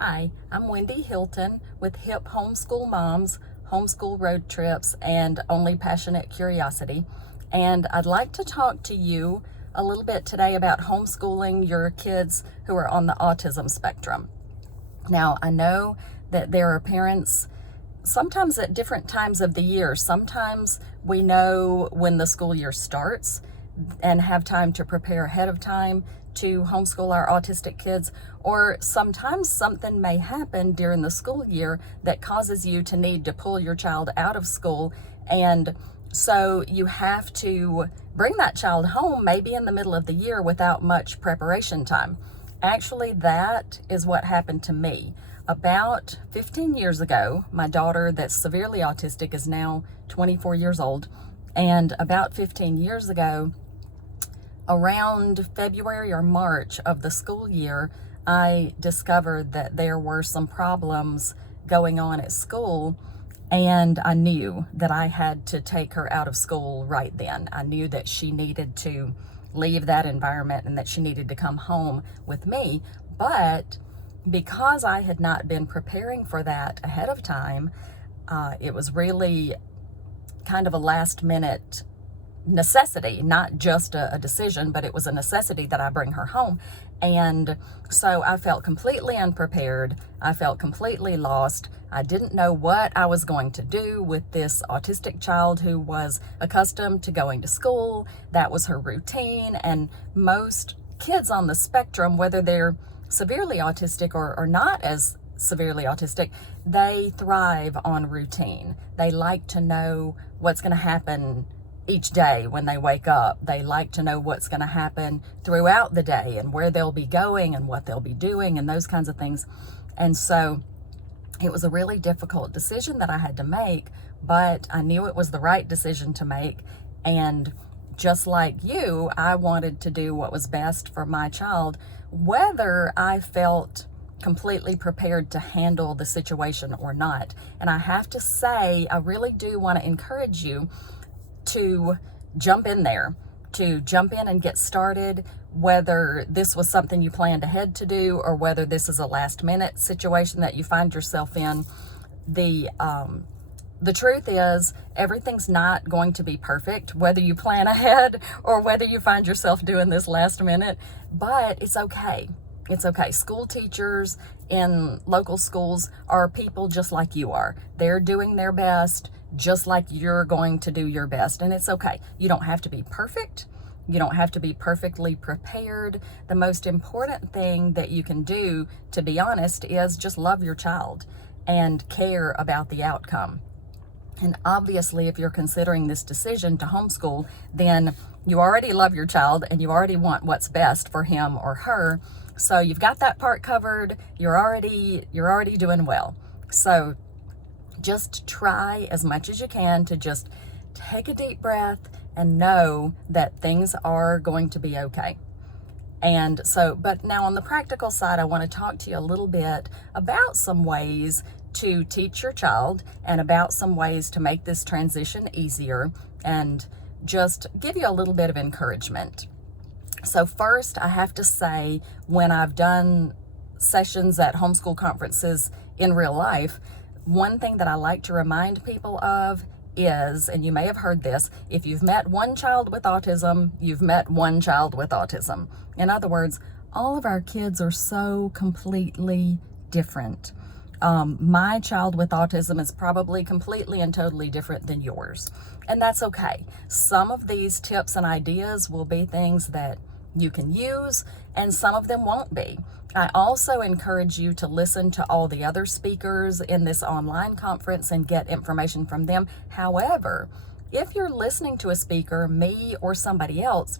Hi, I'm Wendy Hilton with Hip Homeschool Moms, Homeschool Road Trips, and Only Passionate Curiosity. And I'd like to talk to you a little bit today about homeschooling your kids who are on the autism spectrum. Now, I know that there are parents sometimes at different times of the year. Sometimes we know when the school year starts and have time to prepare ahead of time to homeschool our autistic kids, or sometimes something may happen during the school year that causes you to need to pull your child out of school, and so you have to bring that child home maybe in the middle of the year without much preparation time. Actually, that is what happened to me. About 15 years ago, my daughter that's severely autistic is now 24 years old, and about 15 years ago, around February or March of the school year, I discovered that there were some problems going on at school, and I knew that I had to take her out of school right then. I knew that she needed to leave that environment and that she needed to come home with me. But because I had not been preparing for that ahead of time, it was really kind of a last minute necessity, not just a decision, but it was a necessity that I bring her home. And so I felt completely unprepared. I felt completely lost. I didn't know what I was going to do with this autistic child who was accustomed to going to school. That was her routine. And most kids on the spectrum, whether they're severely autistic or not as severely autistic, they thrive on routine. They like to know what's going to happen each day when they wake up. They like to know what's going to happen throughout the day and where they'll be going and what they'll be doing and those kinds of things. And so it was a really difficult decision that I had to make, but I knew it was the right decision to make. And just like you, I wanted to do what was best for my child, whether I felt completely prepared to handle the situation or not. And I have to say, I really do want to encourage you to jump in there, to jump in and get started, whether this was something you planned ahead to do or whether this is a last minute situation that you find yourself in. The truth is, everything's not going to be perfect, whether you plan ahead or whether you find yourself doing this last minute, but it's okay. It's okay. School teachers in local schools are people just like you are. They're doing their best just like you're going to do your best, and it's okay. You don't have to be perfect. You don't have to be perfectly prepared. The most important thing that you can do, to be honest, is just love your child and care about the outcome. And obviously, if you're considering this decision to homeschool, then you already love your child and you already want what's best for him or her. So you've got that part covered. You're already doing well. So just try as much as you can to just take a deep breath and know that things are going to be okay. And so, but now on the practical side, I want to talk to you a little bit about some ways to teach your child and about some ways to make this transition easier and just give you a little bit of encouragement. So first, I have to say, when I've done sessions at homeschool conferences in real life, one thing that I like to remind people of is, and you may have heard this, if you've met one child with autism, you've met one child with autism. In other words, all of our kids are so completely different. My child with autism is probably completely and totally different than yours, and that's okay. Some of these tips and ideas will be things that you can use, and some of them won't be. I also encourage you to listen to all the other speakers in this online conference and get information from them. However, if you're listening to a speaker, me or somebody else,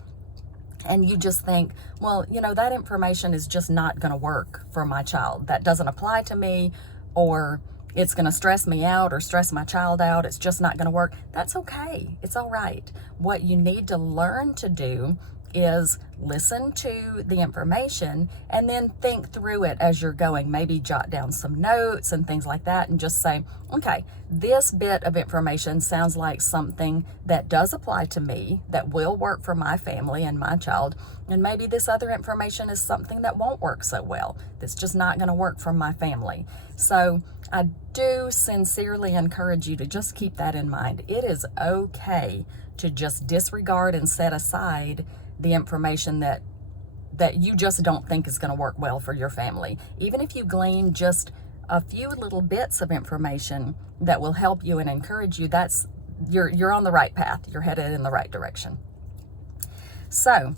and you just think, well, that information is just not going to work for my child. That doesn't apply to me, or it's going to stress me out or stress my child out. It's just not going to work. That's okay. It's all right. What you need to learn to do is listen to the information and then think through it as you're going. Maybe jot down some notes and things like that and just say, okay, this bit of information sounds like something that does apply to me, that will work for my family and my child. And maybe this other information is something that won't work so well. That's just not going to work for my family. So I do sincerely encourage you to just keep that in mind. It is okay to just disregard and set aside the information that you just don't think is going to work well for your family. Even if you glean just a few little bits of information that will help you and encourage you, you're on the right path. You're headed in the right direction. So,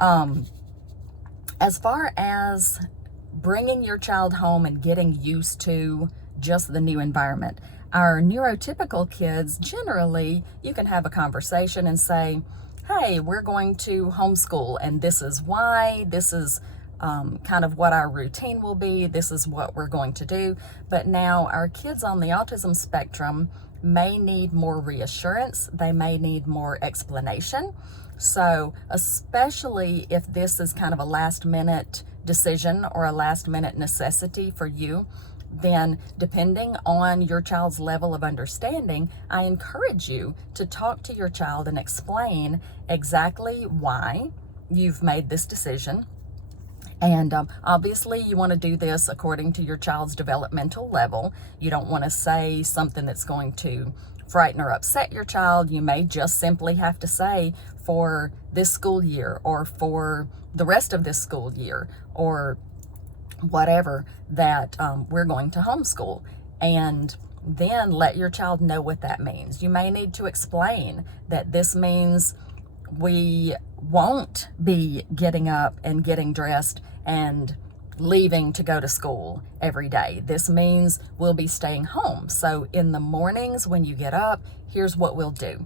as far as bringing your child home and getting used to just the new environment, our neurotypical kids, generally, you can have a conversation and say, hey, we're going to homeschool, and this is why, this is kind of what our routine will be, this is what we're going to do. But now our kids on the autism spectrum may need more reassurance, they may need more explanation. So especially if this is kind of a last minute decision or a last minute necessity for you, then depending on your child's level of understanding, I encourage you to talk to your child and explain exactly why you've made this decision. And obviously you want to do this according to your child's developmental level. You don't want to say something that's going to frighten or upset your child. You may just simply have to say, for this school year or for the rest of this school year or whatever, that we're going to homeschool, and then let your child know what that means. You may need to explain that this means we won't be getting up and getting dressed and leaving to go to school every day. This means we'll be staying home. So in the mornings when you get up, here's what we'll do.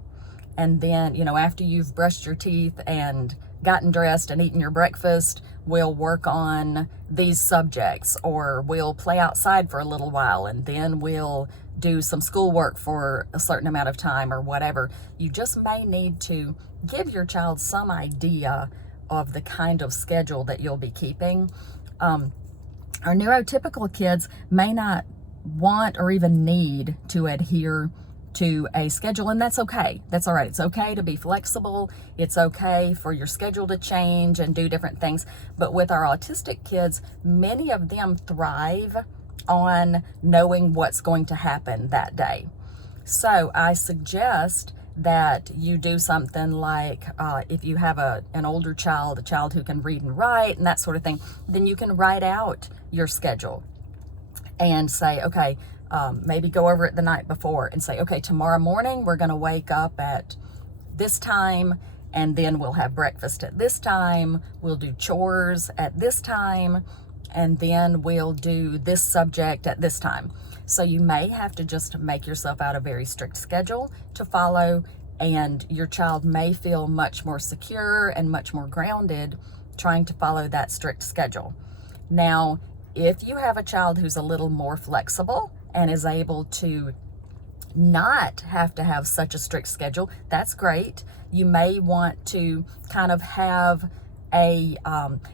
And then, after you've brushed your teeth and gotten dressed and eaten your breakfast, we'll work on these subjects, or we'll play outside for a little while, and then we'll do some schoolwork for a certain amount of time or whatever. You just may need to give your child some idea of the kind of schedule that you'll be keeping. Our neurotypical kids may not want or even need to adhere to a schedule, and that's okay. That's all right. It's okay to be flexible. It's okay for your schedule to change and do different things. But with our autistic kids, many of them thrive on knowing what's going to happen that day. So I suggest that you do something like, if you have an older child, a child who can read and write and that sort of thing, then you can write out your schedule and say, okay, maybe go over it the night before and say, okay, tomorrow morning we're going to wake up at this time, and then we'll have breakfast at this time, we'll do chores at this time, and then we'll do this subject at this time. So you may have to just make yourself out a very strict schedule to follow, and your child may feel much more secure and much more grounded trying to follow that strict schedule. Now, if you have a child who's a little more flexible and is able to not have to have such a strict schedule, that's great. You may want to kind of have a,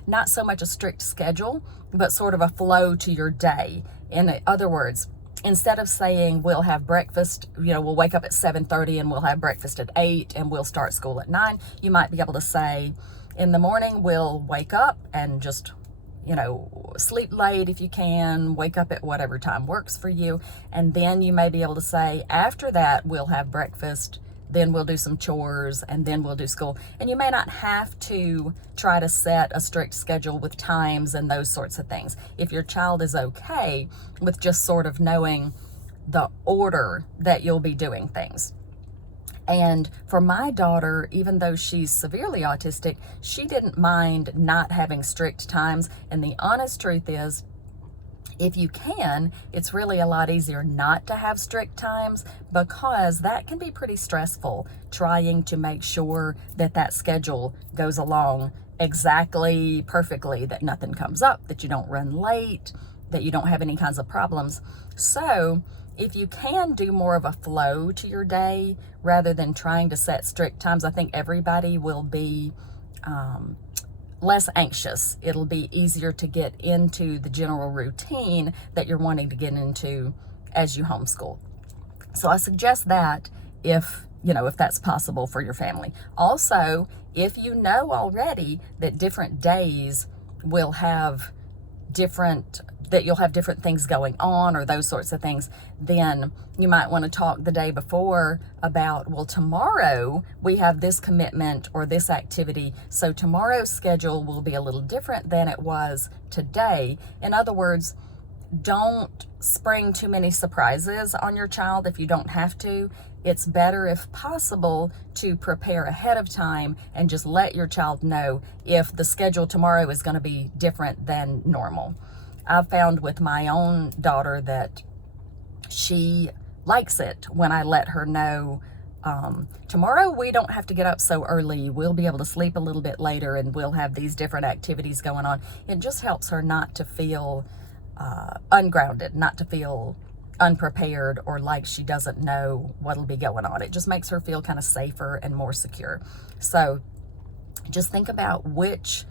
not so much a strict schedule, but sort of a flow to your day. In other words, instead of saying we'll have breakfast, we'll wake up at 7:30 and we'll have breakfast at 8 and we'll start school at 9, you might be able to say, in the morning we'll wake up and just sleep late if you can, wake up at whatever time works for you. And then you may be able to say, after that, we'll have breakfast, then we'll do some chores, and then we'll do school. And you may not have to try to set a strict schedule with times and those sorts of things. If your child is okay with just sort of knowing the order that you'll be doing things. And for my daughter, even though she's severely autistic, she didn't mind not having strict times. And the honest truth is, if you can, it's really a lot easier not to have strict times, because that can be pretty stressful, trying to make sure that that schedule goes along exactly perfectly, that nothing comes up, that you don't run late, that you don't have any kinds of problems. So if you can do more of a flow to your day rather than trying to set strict times, I think everybody will be less anxious. It'll be easier to get into the general routine that you're wanting to get into as you homeschool. So I suggest that if that's possible for your family. Also, if you know already that different days will have you'll have different things going on or those sorts of things, then you might want to talk the day before about, well, tomorrow we have this commitment or this activity, so tomorrow's schedule will be a little different than it was today. In other words, don't spring too many surprises on your child if you don't have to. It's better, if possible, to prepare ahead of time and just let your child know if the schedule tomorrow is going to be different than normal. I've found with my own daughter that she likes it when I let her know, tomorrow we don't have to get up so early. We'll be able to sleep a little bit later and we'll have these different activities going on. It just helps her not to feel ungrounded, not to feel unprepared or like she doesn't know what'll be going on. It just makes her feel kind of safer and more secure. So just think about which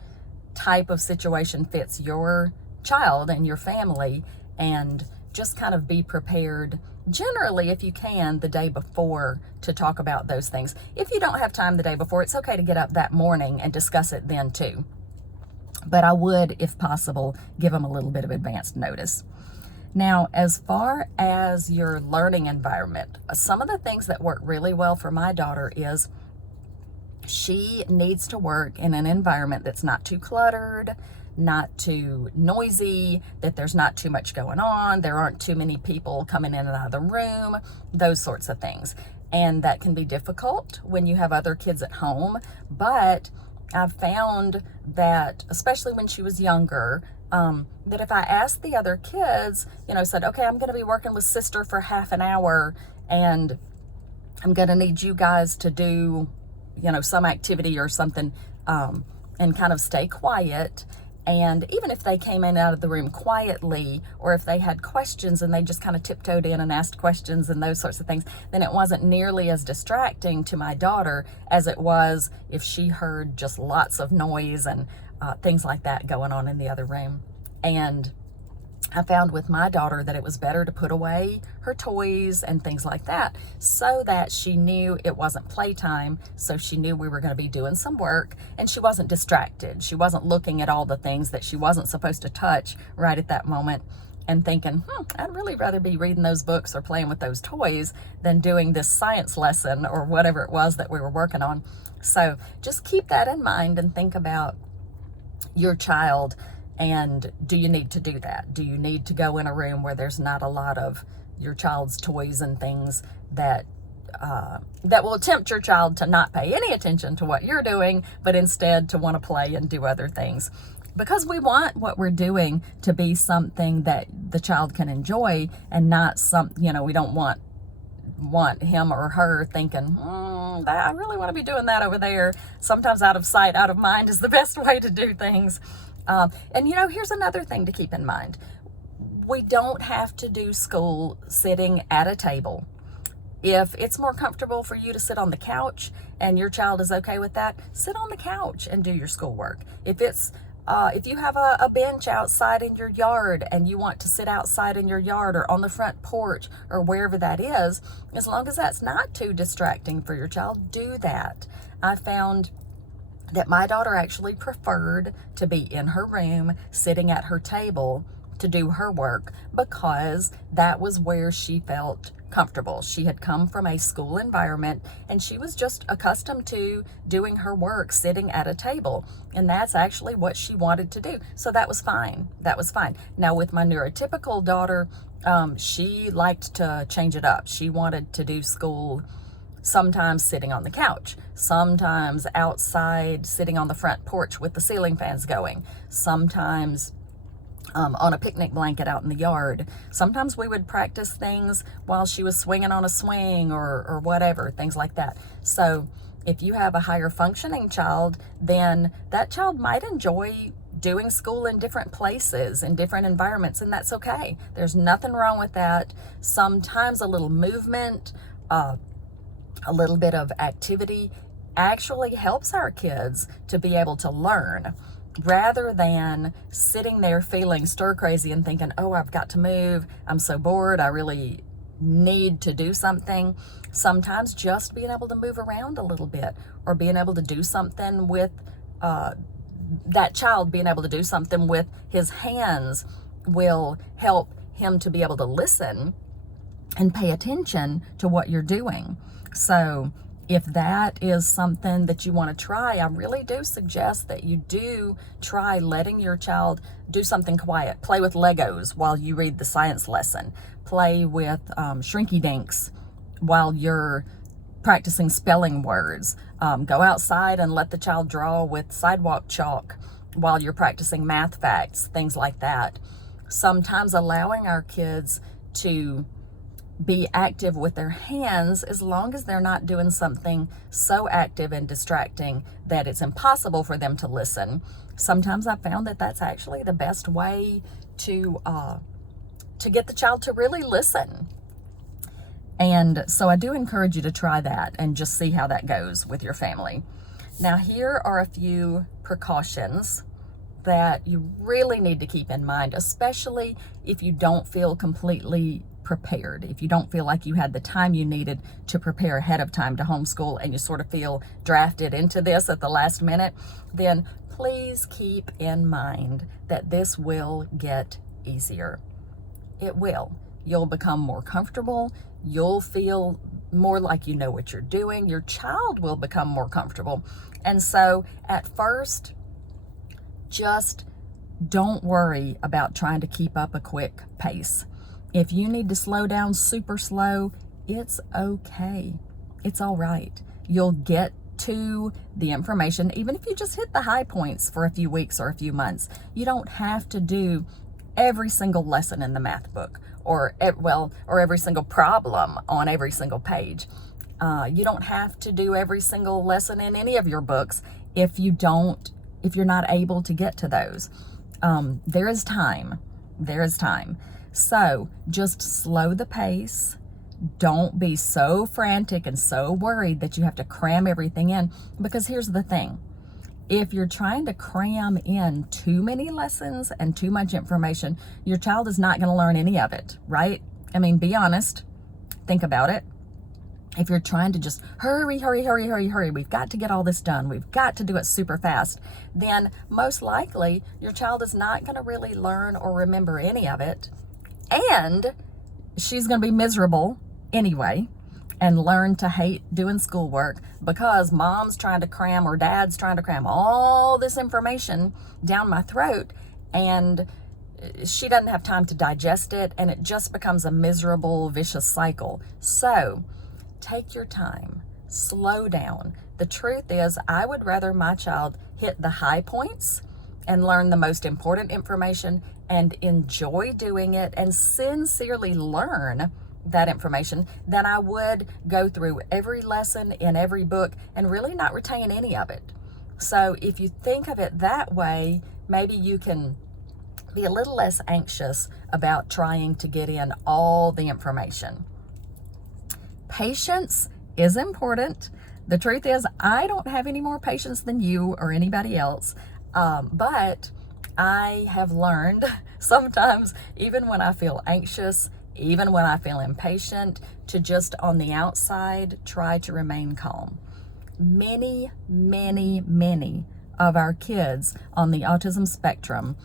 type of situation fits your child and your family, and just kind of be prepared, generally, if you can, the day before to talk about those things. If you don't have time the day before, it's okay to get up that morning and discuss it then too. But I would, if possible, give them a little bit of advanced notice. Now, as far as your learning environment, some of the things that work really well for my daughter is she needs to work in an environment that's not too cluttered, not too noisy, that there's not too much going on, there aren't too many people coming in and out of the room, those sorts of things. And that can be difficult when you have other kids at home, but I've found that, especially when she was younger, that if I asked the other kids, said, okay, I'm going to be working with sister for half an hour and I'm going to need you guys to do, some activity or something, and kind of stay quiet. And even if they came in and out of the room quietly, or if they had questions and they just kind of tiptoed in and asked questions and those sorts of things, then it wasn't nearly as distracting to my daughter as it was if she heard just lots of noise and things like that going on in the other room. And I found with my daughter that it was better to put away her toys and things like that so that she knew it wasn't playtime, so she knew we were going to be doing some work and she wasn't distracted. She wasn't looking at all the things that she wasn't supposed to touch right at that moment and thinking, I'd really rather be reading those books or playing with those toys than doing this science lesson or whatever it was that we were working on. So just keep that in mind and think about your child. And do you need to do that? Do you need to go in a room where there's not a lot of your child's toys and things that will tempt your child to not pay any attention to what you're doing, but instead to want to play and do other things? Because we want what we're doing to be something that the child can enjoy and not we don't want him or her thinking, I really want to be doing that over there. Sometimes out of sight, out of mind is the best way to do things. And here's another thing to keep in mind. We don't have to do school sitting at a table. If it's more comfortable for you to sit on the couch and your child is okay with that, sit on the couch and do your schoolwork. If you have a bench outside in your yard and you want to sit outside in your yard or on the front porch or wherever that is, as long as that's not too distracting for your child, do that. I found that my daughter actually preferred to be in her room, sitting at her table to do her work because that was where she felt comfortable. She had come from a school environment and she was just accustomed to doing her work sitting at a table. And that's actually what she wanted to do. So that was fine. Now with my neurotypical daughter, she liked to change it up. She wanted to do school sometimes sitting on the couch, sometimes outside sitting on the front porch with the ceiling fans going, sometimes on a picnic blanket out in the yard. Sometimes we would practice things while she was swinging on a swing or whatever, things like that. So if you have a higher functioning child, then that child might enjoy doing school in different places, in different environments, and that's okay. There's nothing wrong with that. Sometimes a little movement, a little bit of activity actually helps our kids to be able to learn, rather than sitting there feeling stir crazy and thinking, oh, I've got to move, I'm so bored, I really need to do something. Sometimes just being able to move around a little bit, or being able to do something with that child being able to do something with his hands will help him to be able to listen and pay attention to what you're doing. So if that is something that you want to try, I really do suggest that you do try letting your child do something quiet. Play with Legos while you read the science lesson. Play with shrinky dinks while you're practicing spelling words. Go outside and let the child draw with sidewalk chalk while you're practicing math facts, things like that. Sometimes allowing our kids to be active with their hands, as long as they're not doing something so active and distracting that it's impossible for them to listen. Sometimes I've found that that's actually the best way to get the child to really listen. And so I do encourage you to try that and just see how that goes with your family. Now, here are a few precautions that you really need to keep in mind, especially if you don't feel completely prepared. If you don't feel like you had the time you needed to prepare ahead of time to homeschool, and you sort of feel drafted into this at the last minute, then please keep in mind that this will get easier. It will. You'll become more comfortable. You'll feel more like you know what you're doing. Your child will become more comfortable. And so at first, just don't worry about trying to keep up a quick pace. If you need to slow down super slow, it's okay. It's all right. You'll get to the information, even if you just hit the high points for a few weeks or a few months. You don't have to do every single lesson in the math book, or every single problem on every single page. You don't have to do every single lesson in any of your books if you're not able to get to those. There is time. So just slow the pace. Don't be so frantic and so worried that you have to cram everything in, because here's the thing. If you're trying to cram in too many lessons and too much information, your child is not going to learn any of it, right? I mean, be honest. Think about it. If you're trying to just hurry, we've got to get all this done, we've got to do it super fast, then most likely your child is not going to really learn or remember any of it. And she's going to be miserable anyway and learn to hate doing schoolwork because mom's trying to cram, or dad's trying to cram all this information down my throat, and she doesn't have time to digest it, and it just becomes a miserable, vicious cycle. So take your time, slow down. The truth is, I would rather my child hit the high points and learn the most important information and enjoy doing it and sincerely learn that information than I would go through every lesson in every book and really not retain any of it. So if you think of it that way, maybe you can be a little less anxious about trying to get in all the information. Patience is important. The truth is, I don't have any more patience than you or anybody else, but I have learned sometimes, even when I feel anxious, even when I feel impatient, to just on the outside try to remain calm. Many of our kids on the autism spectrum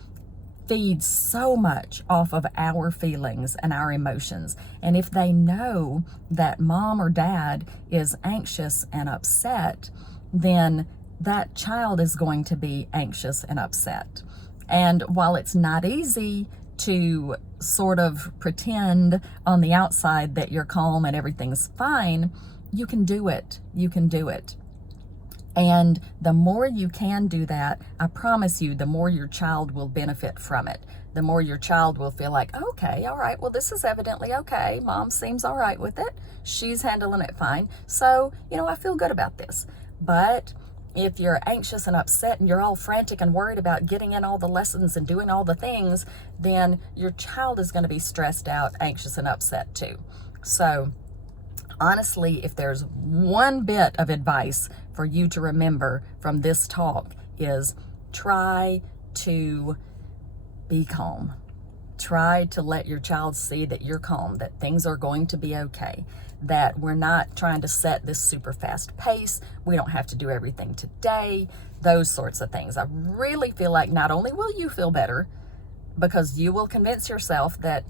feed so much off of our feelings and our emotions. And if they know that mom or dad is anxious and upset, then that child is going to be anxious and upset. And while it's not easy to sort of pretend on the outside that you're calm and everything's fine, you can do it. And the more you can do that, I promise you, the more your child will benefit from it. The more your child will feel like, okay, all right, well, this is evidently okay. Mom seems all right with it. She's handling it fine. So, I feel good about this. But if you're anxious and upset and you're all frantic and worried about getting in all the lessons and doing all the things, then your child is going to be stressed out, anxious, and upset too. So Honestly, if there's one bit of advice for you to remember from this talk is try to be calm. Try to let your child see that you're calm, that things are going to be okay, that we're not trying to set this super fast pace. We don't have to do everything today, those sorts of things. I really feel like not only will you feel better, because you will convince yourself that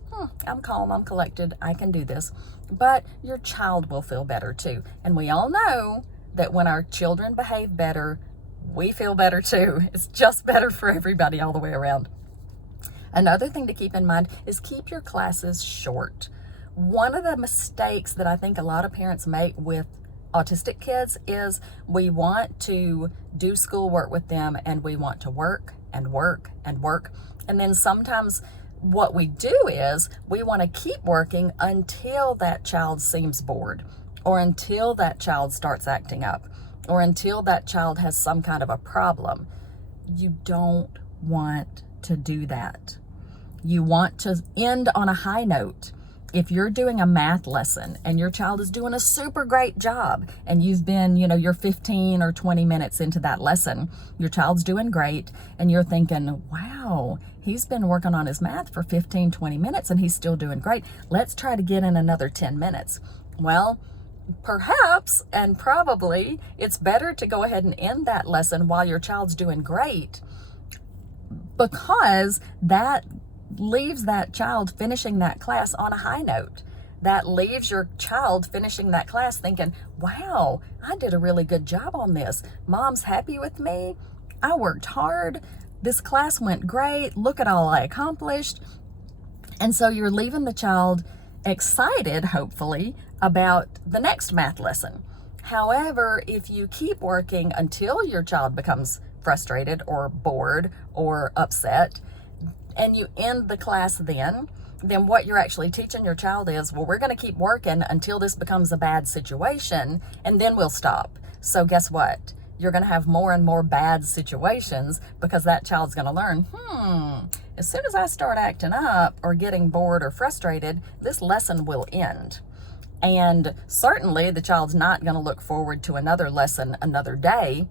I'm calm, I'm collected, I can do this, but your child will feel better too. And we all know that when our children behave better, we feel better too. It's just better for everybody all the way around. Another thing to keep in mind is keep your classes short. One of the mistakes that I think a lot of parents make with autistic kids is we want to do schoolwork with them and we want to work and work and work. And then sometimes what we do is we want to keep working until that child seems bored, or until that child starts acting up, or until that child has some kind of a problem. You don't want to do that. You want to end on a high note. If you're doing a math lesson and your child is doing a super great job and you've been, you're 15 or 20 minutes into that lesson, your child's doing great and you're thinking, wow, he's been working on his math for 15, 20 minutes and he's still doing great. Let's try to get in another 10 minutes. Well, perhaps and probably it's better to go ahead and end that lesson while your child's doing great, because that leaves that child finishing that class on a high note. That leaves your child finishing that class thinking, wow, I did a really good job on this. Mom's happy with me. I worked hard. This class went great. Look at all I accomplished. And so you're leaving the child excited, hopefully, about the next math lesson. However, if you keep working until your child becomes frustrated or bored or upset, and you end the class then what you're actually teaching your child is, well, we're going to keep working until this becomes a bad situation, and then we'll stop. So guess what? You're going to have more and more bad situations, because that child's going to learn, as soon as I start acting up or getting bored or frustrated, this lesson will end. And certainly the child's not going to look forward to another lesson another day.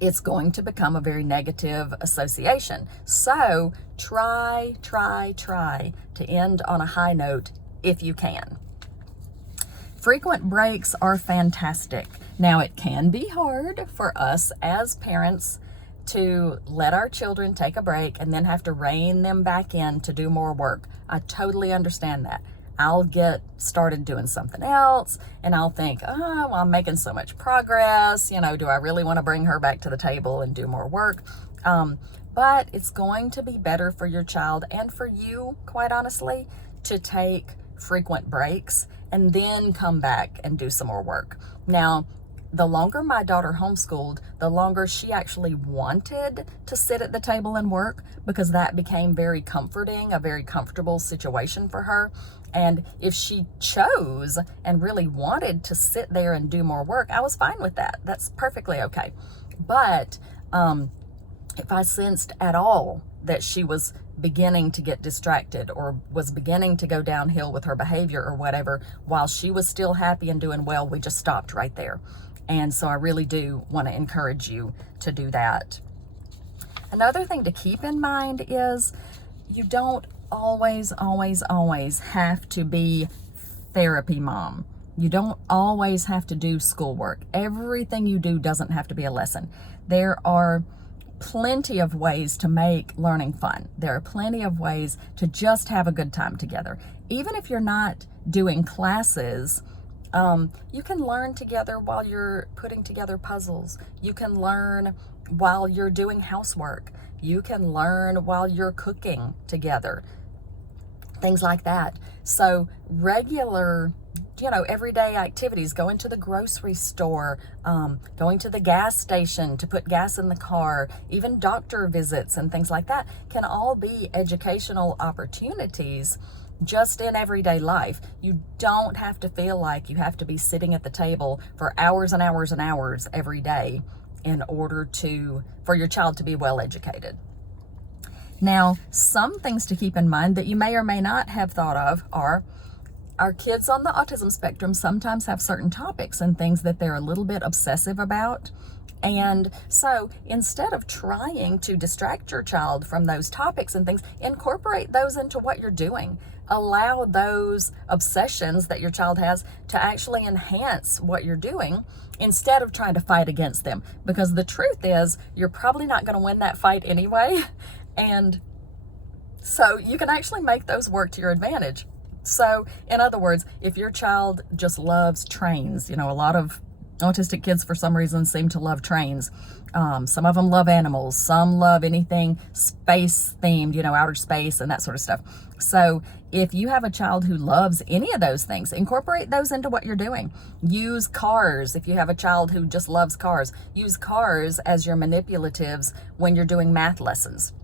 It's going to become a very negative association. So try to end on a high note if you can. Frequent breaks are fantastic. Now, it can be hard for us as parents to let our children take a break and then have to rein them back in to do more work. I totally understand that. I'll get started doing something else and I'll think, well, I'm making so much progress. Do I really want to bring her back to the table and do more work? But it's going to be better for your child and for you, quite honestly, to take frequent breaks and then come back and do some more work. Now, the longer my daughter homeschooled, the longer she actually wanted to sit at the table and work, because that became very comforting, a very comfortable situation for her. And if she chose and really wanted to sit there and do more work, I was fine with that. That's perfectly okay. But if I sensed at all that she was beginning to get distracted or was beginning to go downhill with her behavior or whatever, while she was still happy and doing well, we just stopped right there. And so I really do want to encourage you to do that. Another thing to keep in mind is you don't always have to be therapy mom. You don't always have to do schoolwork. Everything you do doesn't have to be a lesson. There are plenty of ways to make learning fun. There are plenty of ways to just have a good time together. Even if you're not doing classes, you can learn together while you're putting together puzzles. You can learn while you're doing housework. You can learn while you're cooking together. Things like that. So regular, everyday activities, going to the grocery store, going to the gas station to put gas in the car, even doctor visits and things like that can all be educational opportunities just in everyday life. You don't have to feel like you have to be sitting at the table for hours and hours and hours every day in order for your child to be well educated. Now, some things to keep in mind that you may or may not have thought of are, Our kids on the autism spectrum sometimes have certain topics and things that they're a little bit obsessive about. And so instead of trying to distract your child from those topics and things, incorporate those into what you're doing. Allow those obsessions that your child has to actually enhance what you're doing instead of trying to fight against them. Because the truth is, you're probably not going to win that fight anyway. And so you can actually make those work to your advantage. So in other words, if your child just loves trains, a lot of autistic kids for some reason seem to love trains. Some of them love animals. Some love anything space themed, outer space and that sort of stuff. So if you have a child who loves any of those things, incorporate those into what you're doing. Use cars. If you have a child who just loves cars, use cars as your manipulatives when you're doing math lessons.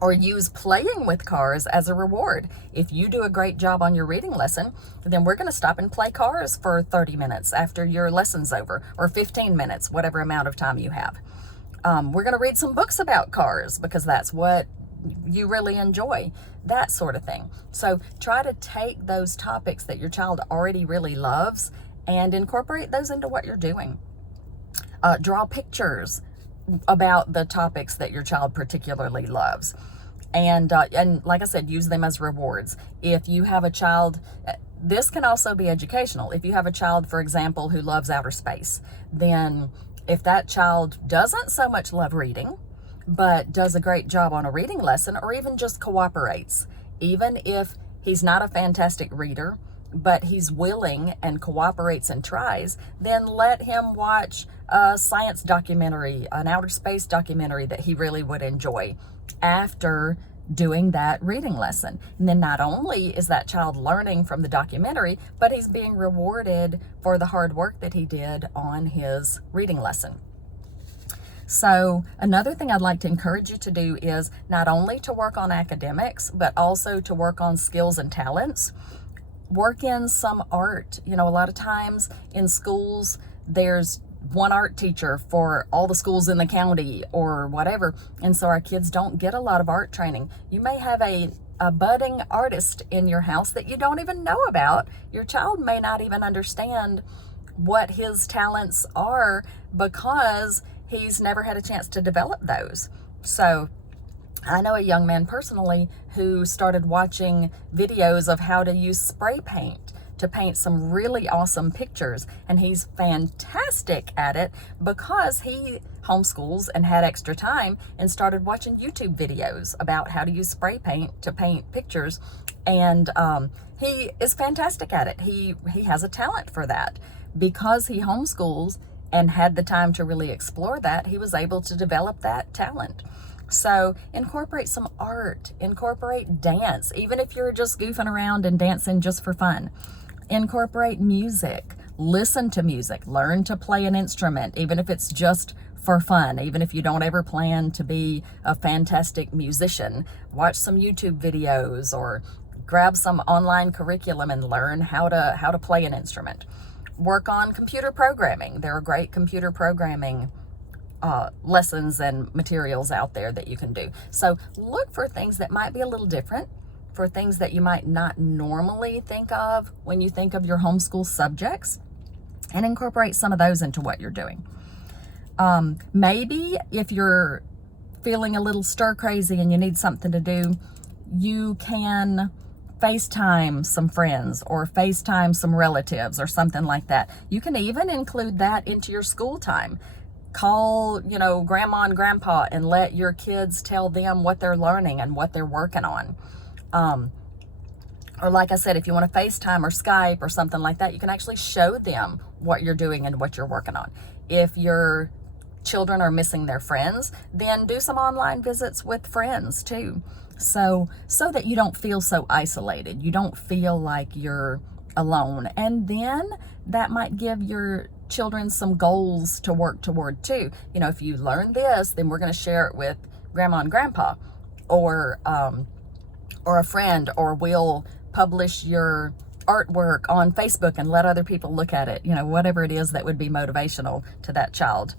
Or use playing with cars as a reward. If you do a great job on your reading lesson, then we're going to stop and play cars for 30 minutes after your lesson's over, or 15 minutes, whatever amount of time you have. We're going to read some books about cars because that's what you really enjoy, that sort of thing. So try to take those topics that your child already really loves and incorporate those into what you're doing. Draw pictures about the topics that your child particularly loves. And like I said, use them as rewards. If you have a child, this can also be educational. If you have a child, for example, who loves outer space, then if that child doesn't so much love reading, but does a great job on a reading lesson, or even just cooperates, even if he's not a fantastic reader, but he's willing and cooperates and tries, then let him watch a science documentary, an outer space documentary that he really would enjoy after doing that reading lesson. And then not only is that child learning from the documentary, but he's being rewarded for the hard work that he did on his reading lesson. So another thing I'd like to encourage you to do is not only to work on academics, but also to work on skills and talents. Work in some art. A lot of times in schools, there's one art teacher for all the schools in the county or whatever. And so our kids don't get a lot of art training. You may have a budding artist in your house that you don't even know about. Your child may not even understand what his talents are because he's never had a chance to develop those. So I know a young man personally who started watching videos of how to use spray paint to paint some really awesome pictures, and he's fantastic at it because he homeschools and had extra time and started watching YouTube videos about how to use spray paint to paint pictures, and he is fantastic at it. He has a talent for that. Because he homeschools and had the time to really explore that, he was able to develop that talent. So incorporate some art, incorporate dance, even if you're just goofing around and dancing just for fun. Incorporate music, listen to music, learn to play an instrument, even if it's just for fun, even if you don't ever plan to be a fantastic musician. Watch some YouTube videos or grab some online curriculum and learn how to play an instrument. Work on computer programming. There are great computer programming lessons and materials out there that you can do. So look for things that might be a little different, for things that you might not normally think of when you think of your homeschool subjects, and incorporate some of those into what you're doing. Maybe if you're feeling a little stir crazy and you need something to do, you can FaceTime some friends or FaceTime some relatives or something like that. You can even include that into your school time. Call, grandma and grandpa and let your kids tell them what they're learning and what they're working on. Or like I said, if you want to FaceTime or Skype or something like that, you can actually show them what you're doing and what you're working on. If your children are missing their friends, then do some online visits with friends too. So that you don't feel so isolated. You don't feel like you're alone. And then that might give your children some goals to work toward too. If you learn this, then we're going to share it with grandma and grandpa, or a friend, or we'll publish your artwork on Facebook and let other people look at it, whatever it is that would be motivational to that child.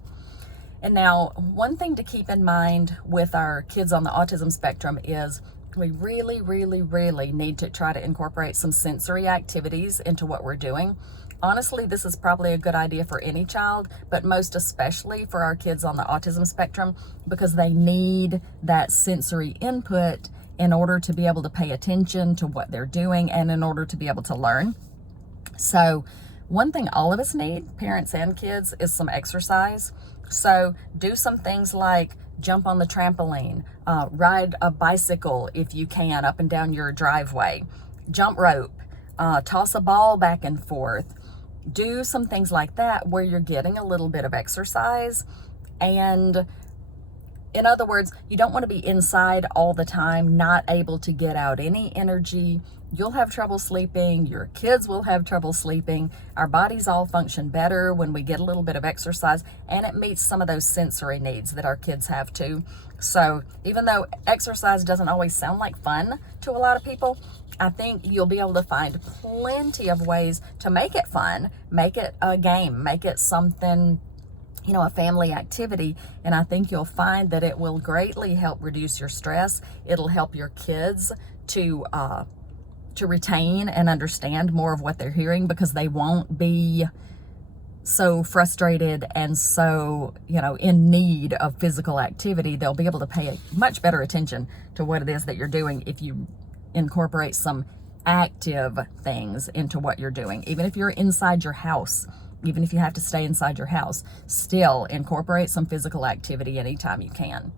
And now, one thing to keep in mind with our kids on the autism spectrum is we really, really, really need to try to incorporate some sensory activities into what we're doing. Honestly, this is probably a good idea for any child, but most especially for our kids on the autism spectrum, because they need that sensory input in order to be able to pay attention to what they're doing and in order to be able to learn. So one thing all of us need, parents and kids, is some exercise. So do some things like jump on the trampoline, ride a bicycle if you can up and down your driveway, jump rope, toss a ball back and forth. Do some things like that where you're getting a little bit of exercise. And in other words, you don't want to be inside all the time, not able to get out any energy. You'll have trouble sleeping. Your kids will have trouble sleeping. Our bodies all function better when we get a little bit of exercise, and it meets some of those sensory needs that our kids have too. So even though exercise doesn't always sound like fun to a lot of people, I think you'll be able to find plenty of ways to make it fun, make it a game, make it something, a family activity. And I think you'll find that it will greatly help reduce your stress. It'll help your kids to retain and understand more of what they're hearing, because they won't be so frustrated and so, in need of physical activity. They'll be able to pay much better attention to what it is that you're doing if you incorporate some active things into what you're doing. Even if you're inside your house, even if you have to stay inside your house, still incorporate some physical activity anytime you can.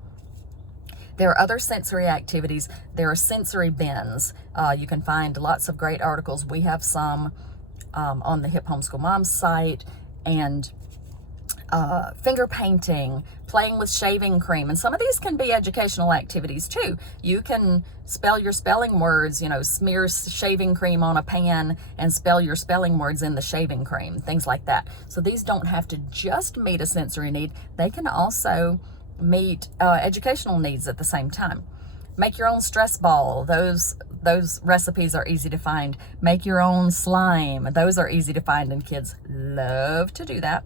There are other sensory activities. There are sensory bins. You can find lots of great articles. We have some on the Hip Homeschool Moms site, and finger painting, playing with shaving cream. And some of these can be educational activities too. You can spell your spelling words, smear shaving cream on a pan and spell your spelling words in the shaving cream, things like that. So these don't have to just meet a sensory need. They can also meet educational needs at the same time. Make your own stress ball. Those recipes are easy to find. Make your own slime. Those are easy to find, and kids love to do that.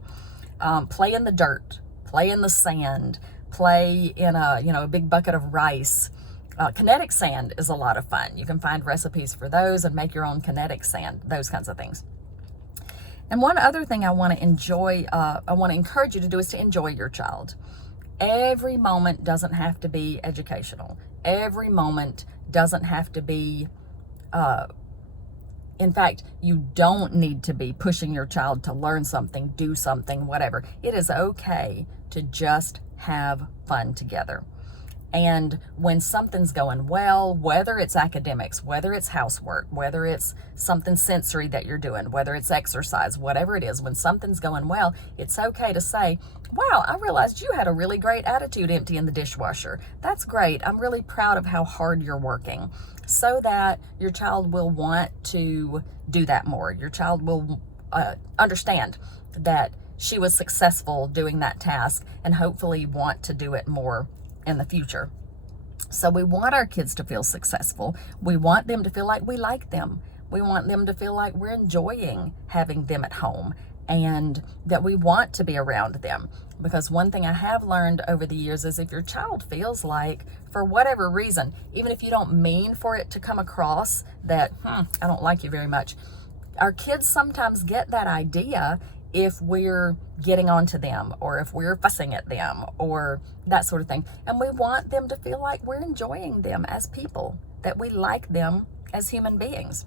Play in the dirt, play in the sand, play in a big bucket of rice. Kinetic sand is a lot of fun. You can find recipes for those and make your own kinetic sand, those kinds of things. And one other thing I want to encourage you to do is to enjoy your child. Every moment doesn't have to be educational. Every moment doesn't have to be, in fact, you don't need to be pushing your child to learn something, do something, whatever. It is okay to just have fun together. And when something's going well, whether it's academics, whether it's housework, whether it's something sensory that you're doing, whether it's exercise, whatever it is, when something's going well, it's okay to say, wow, I realized you had a really great attitude emptying the dishwasher. That's great. I'm really proud of how hard you're working. So that your child will want to do that more. Your child will understand that she was successful doing that task and hopefully want to do it more in the future. So we want our kids to feel successful. We want them to feel like we like them. We want them to feel like we're enjoying having them at home and that we want to be around them. Because one thing I have learned over the years is if your child feels like, for whatever reason, even if you don't mean for it to come across that, I don't like you very much, our kids sometimes get that idea if we're getting on to them or if we're fussing at them or that sort of thing. And we want them to feel like we're enjoying them as people, that we like them as human beings.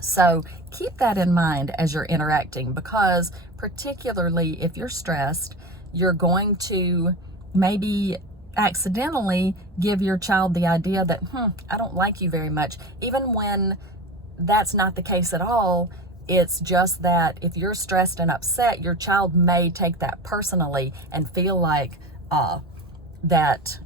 So keep that in mind as you're interacting, because particularly if you're stressed, you're going to maybe accidentally give your child the idea that, I don't like you very much, even when that's not the case at all. It's just that if you're stressed and upset, your child may take that personally and feel like that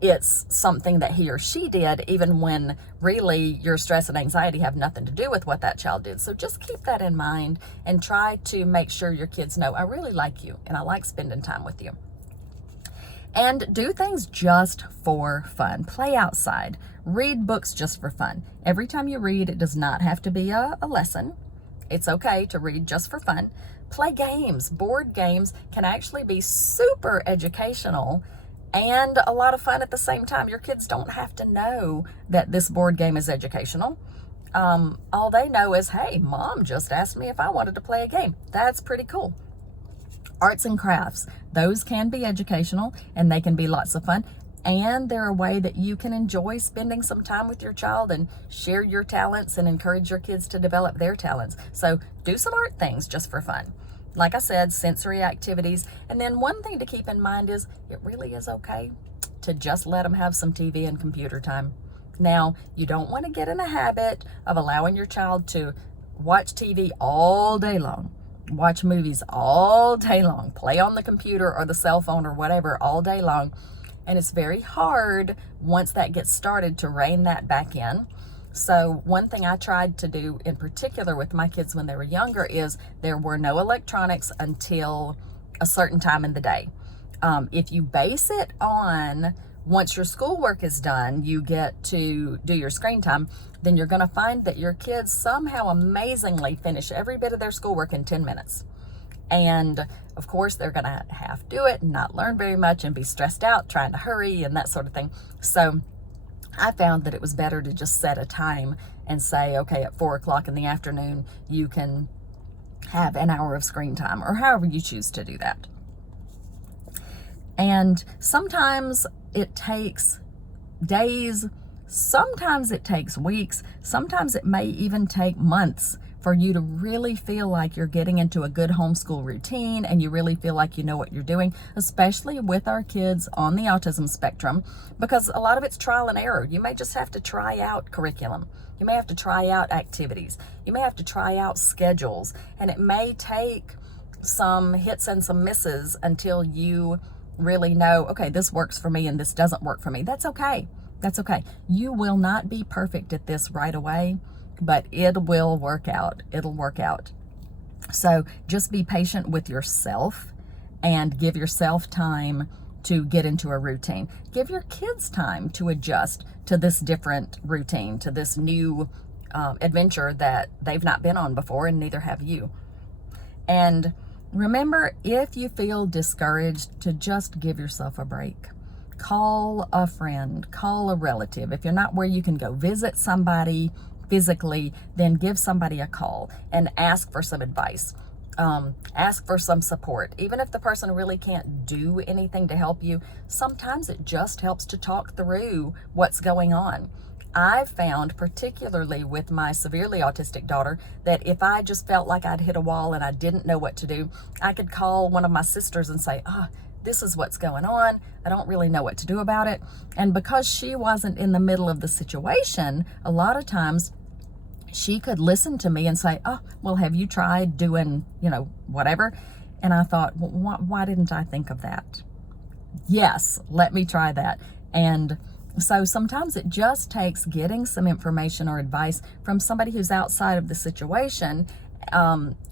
it's something that he or she did, even when really your stress and anxiety have nothing to do with what that child did. So just keep that in mind and try to make sure your kids know, I really like you and I like spending time with you. And do things just for fun. Play outside. Read books just for fun. Every time you read, it does not have to be a lesson. It's okay to read just for fun. Play games. Board games can actually be super educational and a lot of fun at the same time. Your kids don't have to know that this board game is educational. All they know is, hey, mom just asked me if I wanted to play a game. That's pretty cool. Arts and crafts, those can be educational and they can be lots of fun. And they're a way that you can enjoy spending some time with your child and share your talents and encourage your kids to develop their talents. So do some art things just for fun. Like I said, sensory activities. And then one thing to keep in mind is it really is okay to just let them have some TV and computer time. Now, you don't want to get in a habit of allowing your child to watch TV all day long, watch movies all day long, play on the computer or the cell phone or whatever all day long. And it's very hard once that gets started to rein that back in. So one thing I tried to do in particular with my kids when they were younger is there were no electronics until a certain time in the day. If you base it on once your schoolwork is done, you get to do your screen time, then you're going to find that your kids somehow amazingly finish every bit of their schoolwork in 10 minutes. And of course, they're going to have to do it and not learn very much and be stressed out, trying to hurry and that sort of thing. So I found that it was better to just set a time and say, okay, at 4 o'clock in the afternoon, you can have an hour of screen time, or however you choose to do that. And sometimes it takes days, sometimes it takes weeks, sometimes it may even take months for you to really feel like you're getting into a good homeschool routine and you really feel like you know what you're doing, especially with our kids on the autism spectrum, because a lot of it's trial and error. You may just have to try out curriculum. You may have to try out activities. You may have to try out schedules, and it may take some hits and some misses until you really know, okay, this works for me and this doesn't work for me. That's okay. That's okay. You will not be perfect at this right away, but it will work out. It'll work out. So just be patient with yourself and give yourself time to get into a routine. Give your kids time to adjust to this different routine, to this new adventure that they've not been on before, and neither have you. And remember, if you feel discouraged, to just give yourself a break. Call a friend, call a relative. If you're not where you can go visit somebody physically, then give somebody a call and ask for some advice. Ask for some support. Even if the person really can't do anything to help you, sometimes it just helps to talk through what's going on. I've found, particularly with my severely autistic daughter, that if I just felt like I'd hit a wall and I didn't know what to do, I could call one of my sisters and say, this is what's going on. I don't really know what to do about it. And because she wasn't in the middle of the situation, a lot of times she could listen to me and say, well, have you tried doing, whatever? And I thought, well, why didn't I think of that? Yes, let me try that. And so sometimes it just takes getting some information or advice from somebody who's outside of the situation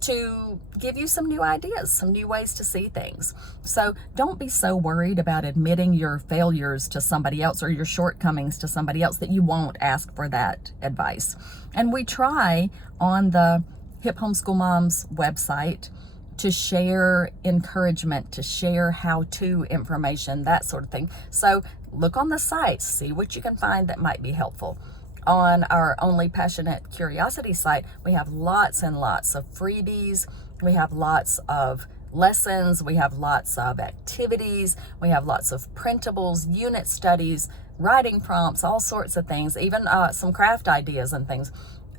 to give you some new ideas, some new ways to see things. So don't be so worried about admitting your failures to somebody else or your shortcomings to somebody else that you won't ask for that advice. And we try on the Hip Homeschool Moms website to share encouragement, to share how-to information, that sort of thing. So look on the site, see what you can find that might be helpful. On our Only Passionate Curiosity site, we have lots and lots of freebies. We have lots of lessons. We have lots of activities. We have lots of printables, unit studies, writing prompts, all sorts of things, even some craft ideas and things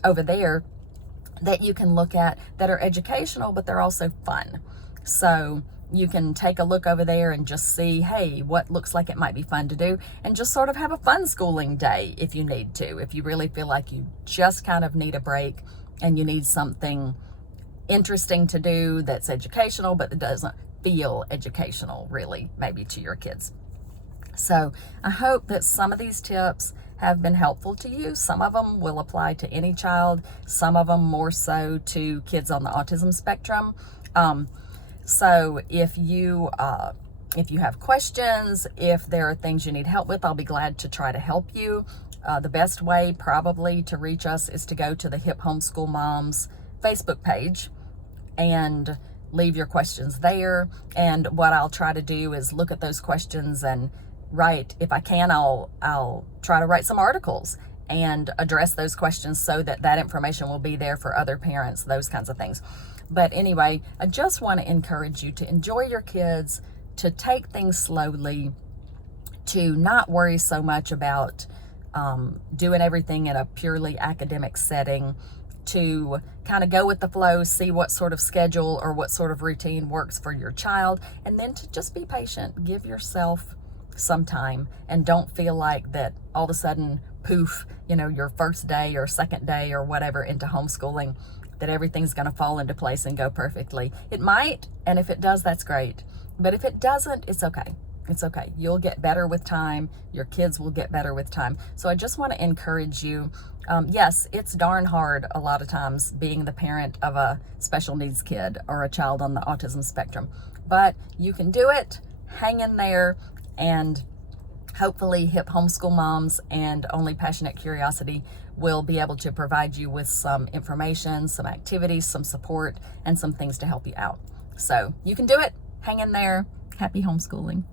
over there that you can look at that are educational, but they're also fun. So you can take a look over there and just see, hey, what looks like it might be fun to do, and just sort of have a fun schooling day if you need to, if you really feel like you just kind of need a break and you need something interesting to do that's educational, but that doesn't feel educational really, maybe to your kids. So I hope that some of these tips have been helpful to you. Some of them will apply to any child, some of them more so to kids on the autism spectrum. So if you have questions, if there are things you need help with, I'll be glad to try to help you. The best way probably to reach us is to go to the Hip Homeschool Moms Facebook page and leave your questions there. And what I'll try to do is look at those questions and write, if I can, I'll try to write some articles and address those questions so that that information will be there for other parents, those kinds of things. But anyway, I just want to encourage you to enjoy your kids, to take things slowly, to not worry so much about doing everything in a purely academic setting, to kind of go with the flow, see what sort of schedule or what sort of routine works for your child, and then to just be patient. Give yourself some time, and don't feel like that all of a sudden, poof, your first day or second day or whatever into homeschooling, that everything's going to fall into place and go perfectly. It might, and if it does, that's great. But if it doesn't, it's okay. It's okay. You'll get better with time. Your kids will get better with time. So I just want to encourage you. Yes, it's darn hard a lot of times being the parent of a special needs kid or a child on the autism spectrum, but you can do it. Hang in there, and hopefully Hip Homeschool Moms and Only Passionate Curiosity will be able to provide you with some information, some activities, some support, and some things to help you out. So you can do it. Hang in there. Happy homeschooling.